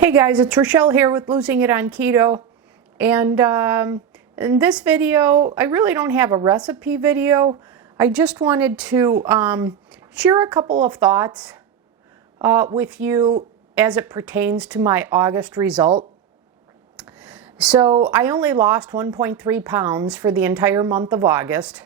Hey guys, it's Rochelle here with Losing It on Keto, and in this video I really don't have a recipe video. I just wanted to share a couple of thoughts with you as it pertains to my August result. So I only lost 1.3 pounds for the entire month of August,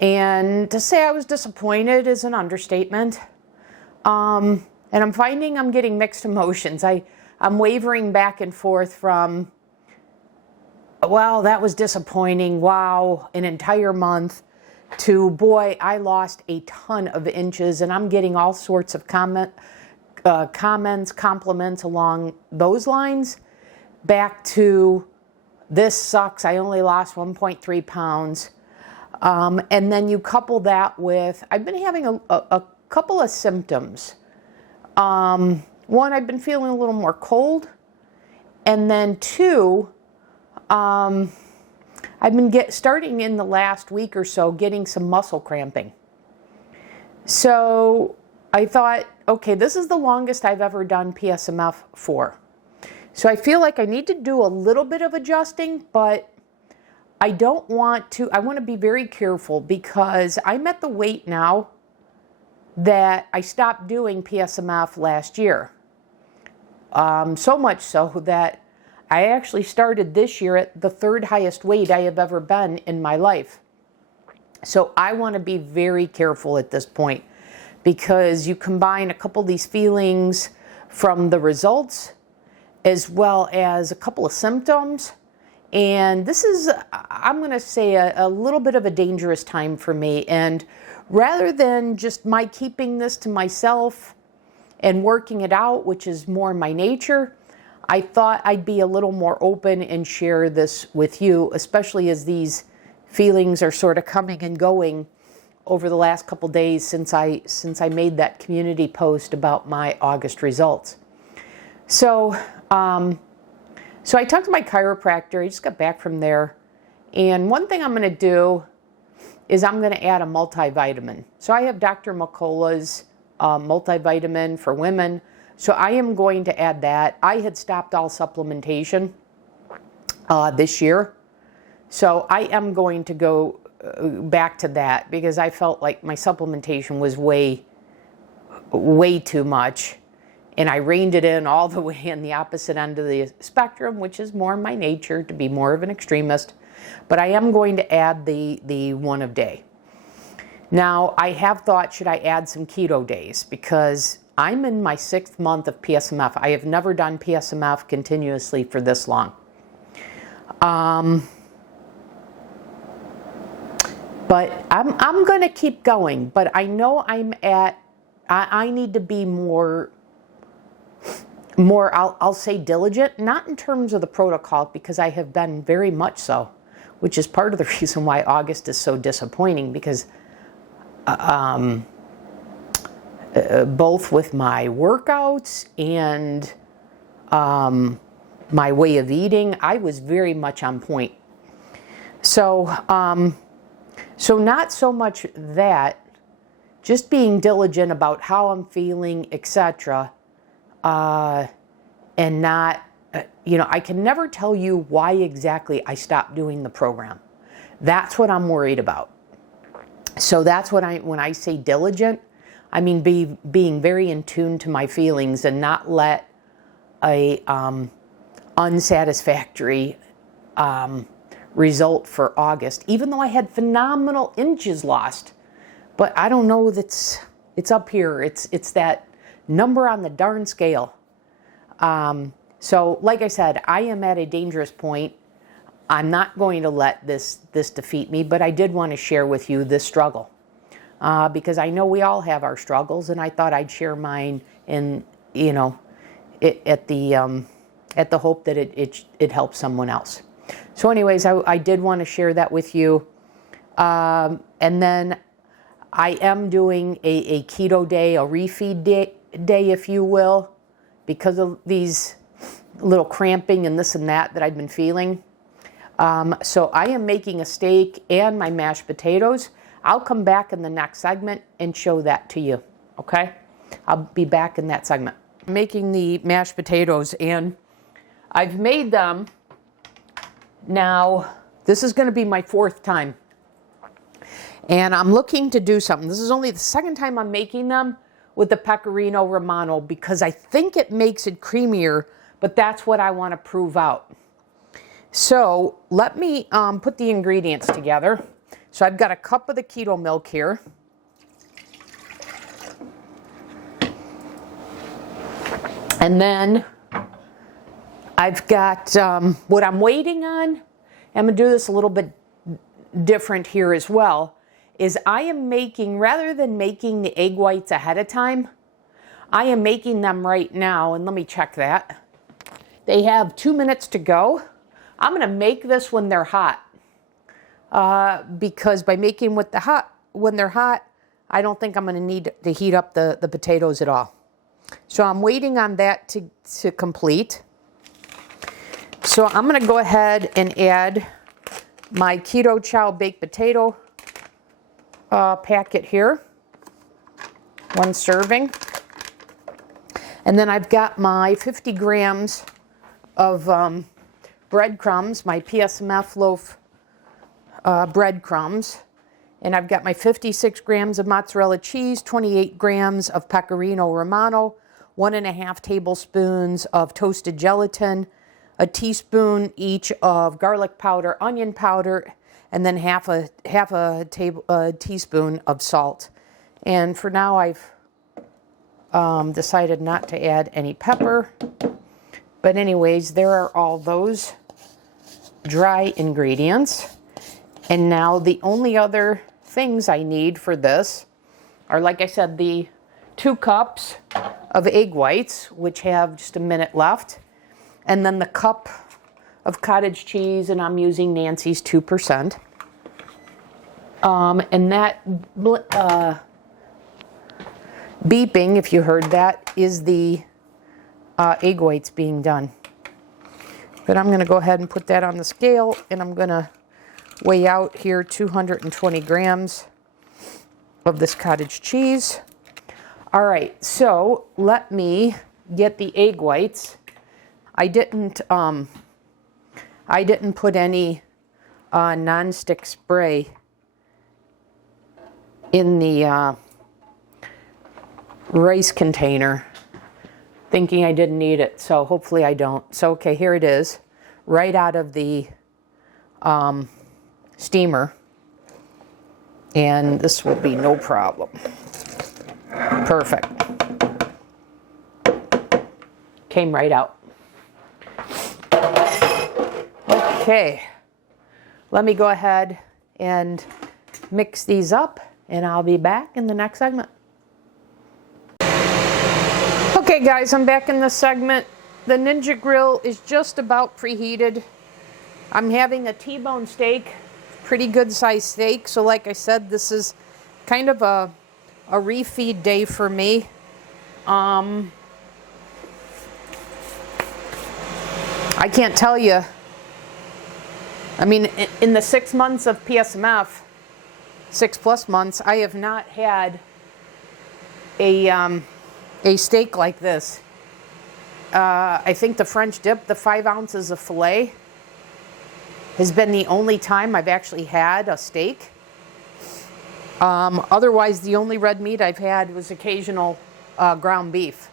and to say I was disappointed is an understatement. And I'm finding I'm getting mixed emotions. I'm wavering back and forth from, wow, that was disappointing, wow, an entire month, to, boy, I lost a ton of inches, and I'm getting all sorts of comments, compliments along those lines, back to, this sucks, I only lost 1.3 pounds. And then you couple that with, I've been having a couple of symptoms. One, I've been feeling a little more cold, and then two, I've been starting in the last week or so getting some muscle cramping. So I thought, okay, this is the longest I've ever done PSMF for. So I feel like I need to do a little bit of adjusting, but I want to be very careful, because I'm at the weight now that I stopped doing PSMF last year. So much so that I actually started this year at the third highest weight I have ever been in my life. So I want to be very careful at this point, because you combine a couple of these feelings from the results as well as a couple of symptoms. And this is, I'm going to say, a little bit of a dangerous time for me. And rather than just my keeping this to myself and working it out, which is more my nature, I thought I'd be a little more open and share this with you, especially as these feelings are sort of coming and going over the last couple days since I made that community post about my August results. So, so I talked to my chiropractor. I just got back from there, and one thing I'm going to do is I'm going to add a multivitamin. So I have Dr. McCullough's multivitamin for women. So I am going to add that. I had stopped all supplementation this year. So I am going to go back to that, because I felt like my supplementation was way too much. And I reined it in all the way in the opposite end of the spectrum, which is more my nature, to be more of an extremist. But I am going to add the one a day. Now, I have thought, should I add some keto days? Because I'm in my 6th month of PSMF. I have never done PSMF continuously for this long. But I'm going to keep going. But I know I need to be more, I'll say diligent, not in terms of the protocol, because I have been very much so, which is part of the reason why August is so disappointing, because both with my workouts and my way of eating, I was very much on point. So, so not so much that, just being diligent about how I'm feeling, etc. And not, I can never tell you why exactly I stopped doing the program. That's what I'm worried about. So that's what when I say diligent, I mean being very in tune to my feelings, and not let a unsatisfactory result for August, even though I had phenomenal inches lost. But I don't know, it's up here. It's that number on the darn scale. So like I said, I am at a dangerous point. I'm not going to let this defeat me, but I did want to share with you this struggle, because I know we all have our struggles, and I thought I'd share mine, and at the hope that it helps someone else. So anyways, I did want to share that with you, and then I am doing a keto day, a refeed day, if you will, because of these little cramping and this and that I've been feeling. So I am making a steak and my mashed potatoes. I'll come back in the next segment and show that to you, okay? I'll be back in that segment. making the mashed potatoes, and I've made them now. This is going to be my 4th time. And I'm looking to do something. This is only the 2nd time I'm making them with the Pecorino Romano because I think it makes it creamier, but that's what I want to prove out. So let me put the ingredients together. So I've got a cup of the keto milk here. And then I've got what I'm waiting on. I'm going to do this a little bit different here as well, is I am making, rather than making the egg whites ahead of time, I am making them right now, and let me check that. They have 2 minutes to go. I'm going to make this when they're hot, because by making when they're hot, I don't think I'm going to need to heat up the potatoes at all. So I'm waiting on that to complete. So I'm going to go ahead and add my Keto Chow baked potato packet here, 1 serving. And then I've got my 50 grams of breadcrumbs, my PSMF loaf breadcrumbs. And I've got my 56 grams of mozzarella cheese, 28 grams of Pecorino Romano, 1.5 tablespoons of toasted gelatin, a teaspoon each of garlic powder, onion powder, and then half a teaspoon of salt. And for now, I've decided not to add any pepper. But anyways, there are all those dry ingredients. And now the only other things I need for this are, like I said, the 2 cups of egg whites, which have just a minute left. And then the cup of cottage cheese, and I'm using Nancy's 2%. And that beeping, if you heard that, is the egg whites being done. But I'm going to go ahead and put that on the scale, and I'm going to weigh out here 220 grams of this cottage cheese. All right, so let me get the egg whites. I didn't put any non-stick spray in the rice container, thinking I didn't need it, so hopefully I don't. So okay, here it is, right out of the steamer, and this will be no problem. Perfect. Came right out. Okay, let me go ahead and mix these up, and I'll be back in the next segment. Okay guys, I'm back in this segment. The Ninja Grill is just about preheated. I'm having a T-bone steak, pretty good sized steak. So like I said, this is kind of a refeed day for me. I can't tell you. I mean, in the 6 months of PSMF, 6+ months, I have not had a steak like this. I think the French dip, the 5 ounces of filet, has been the only time I've actually had a steak. Otherwise, the only red meat I've had was occasional ground beef.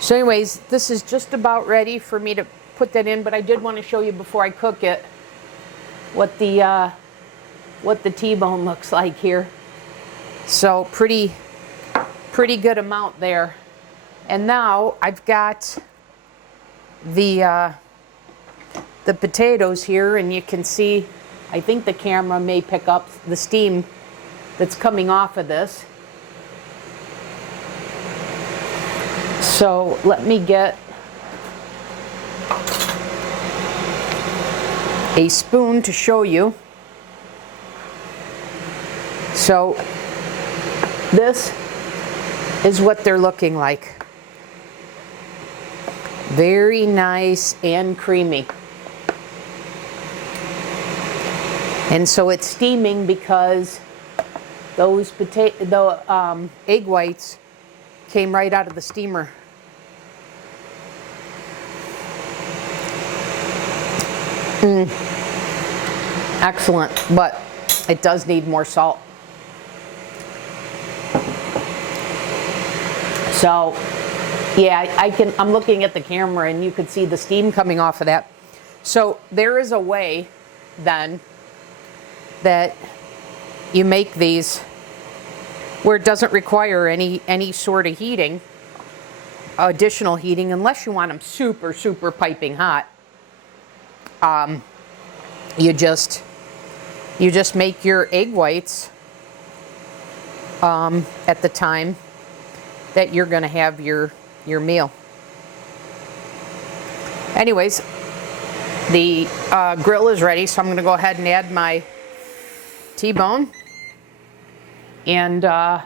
So anyways, this is just about ready for me to put that in, but I did want to show you before I cook it what the T-bone looks like here. So pretty good amount there. And now I've got the potatoes here, and you can see, I think the camera may pick up the steam that's coming off of this. So let me get a spoon to show you. So this is what they're looking like. Very nice and creamy. And so it's steaming because those egg whites Came right out of the steamer. Excellent, but it does need more salt. So, yeah, I'm looking at the camera and you could see the steam coming off of that. So there is a way then that you make these where it doesn't require any sort of heating, additional heating, unless you want them super, super piping hot. You just make your egg whites at the time that you're going to have your meal. Anyways, the grill is ready, so I'm going to go ahead and add my T-bone, and I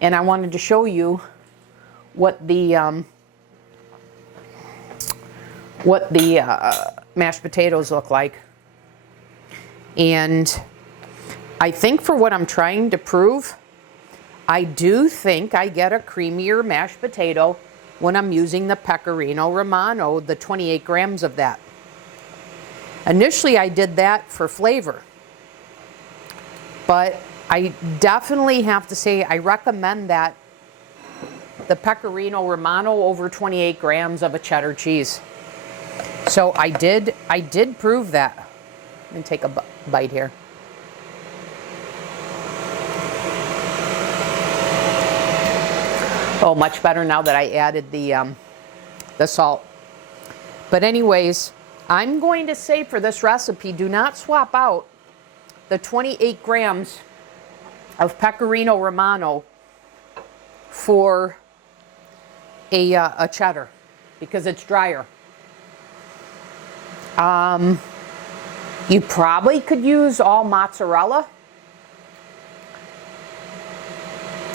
wanted to show you what the mashed potatoes look like. And I think for what I'm trying to prove, I do think I get a creamier mashed potato when I'm using the Pecorino Romano, the 28 grams of that. Initially, I did that for flavor. But I definitely have to say I recommend that, the Pecorino Romano, over 28 grams of a cheddar cheese. So I did prove that. Let me take a bite here. Oh, much better now that I added the salt. But anyways, I'm going to say for this recipe, do not swap out the 28 grams of Pecorino Romano for a cheddar, because it's drier. You probably could use all mozzarella.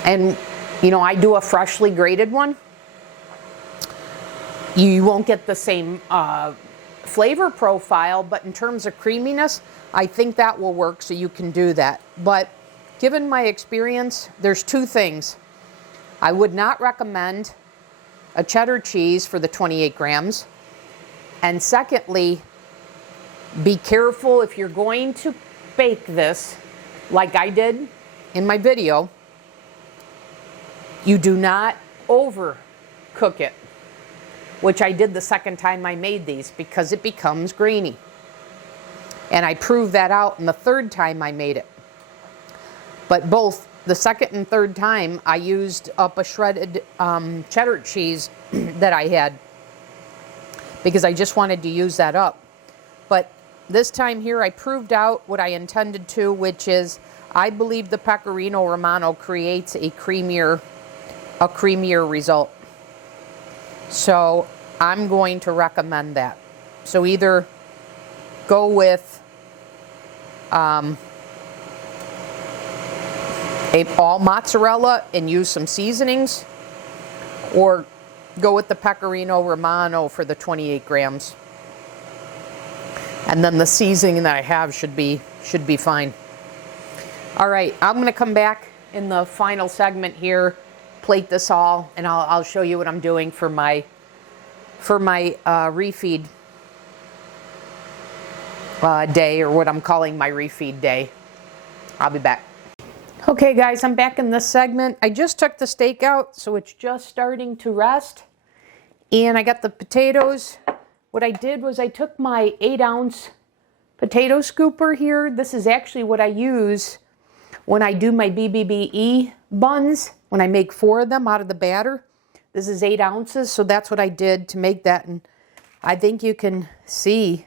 And, you know, I do a freshly grated one. You won't get the same flavor profile, but in terms of creaminess, I think that will work, so you can do that. But given my experience, there's two things. I would not recommend a cheddar cheese for the 28 grams. And secondly, be careful if you're going to bake this, like I did in my video, you do not overcook it, which I did the second time I made these, because it becomes grainy. And I proved that out in the third time I made it. But both the second and third time, I used up a shredded cheddar cheese that I had, because I just wanted to use that up. But this time here, I proved out what I intended to, which is I believe the Pecorino Romano creates a creamier result. So I'm going to recommend that. So either go with all mozzarella and use some seasonings, or go with the Pecorino Romano for the 28 grams. And then the seasoning that I have should be fine. All right, I'm going to come back in the final segment here, plate this all, and I'll show you what I'm doing for my refeed day, or what I'm calling my refeed day. I'll be back. Okay guys, I'm back in this segment. I just took the steak out, so it's just starting to rest. And I got the potatoes. What I did was I took my 8-ounce potato scooper here. This is actually what I use when I do my BBBE buns, when I make 4 of them out of the batter. This is 8 ounces, so that's what I did to make that. And I think you can see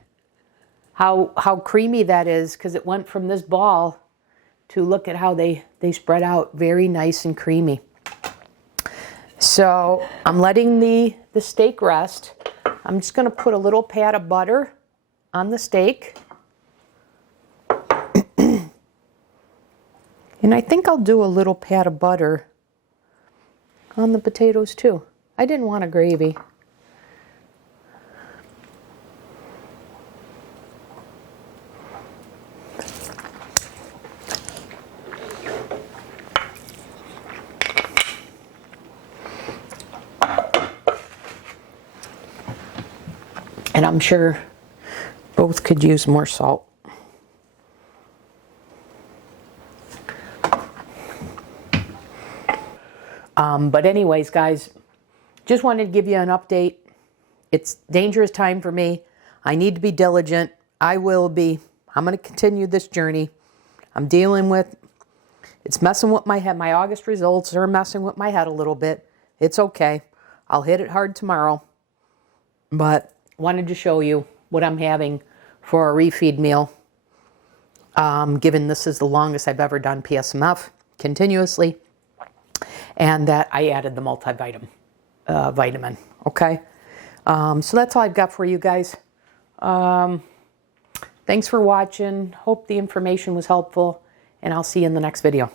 how creamy that is, because it went from this ball to, look at how they spread out, very nice and creamy. So I'm letting the steak rest. I'm just going to put a little pat of butter on the steak. And I think I'll do a little pat of butter on the potatoes too. I didn't want a gravy. And I'm sure both could use more salt. But anyways, guys, just wanted to give you an update. It's dangerous time for me. I need to be diligent. I will be. I'm going to continue this journey. I'm dealing with, it's messing with my head. My August results are messing with my head a little bit. It's okay. I'll hit it hard tomorrow. But wanted to show you what I'm having for a refeed meal. Given this is the longest I've ever done PSMF continuously. And that I added the multivitamin. Vitamin. Okay. So that's all I've got for you guys. Thanks for watching. Hope the information was helpful, and I'll see you in the next video.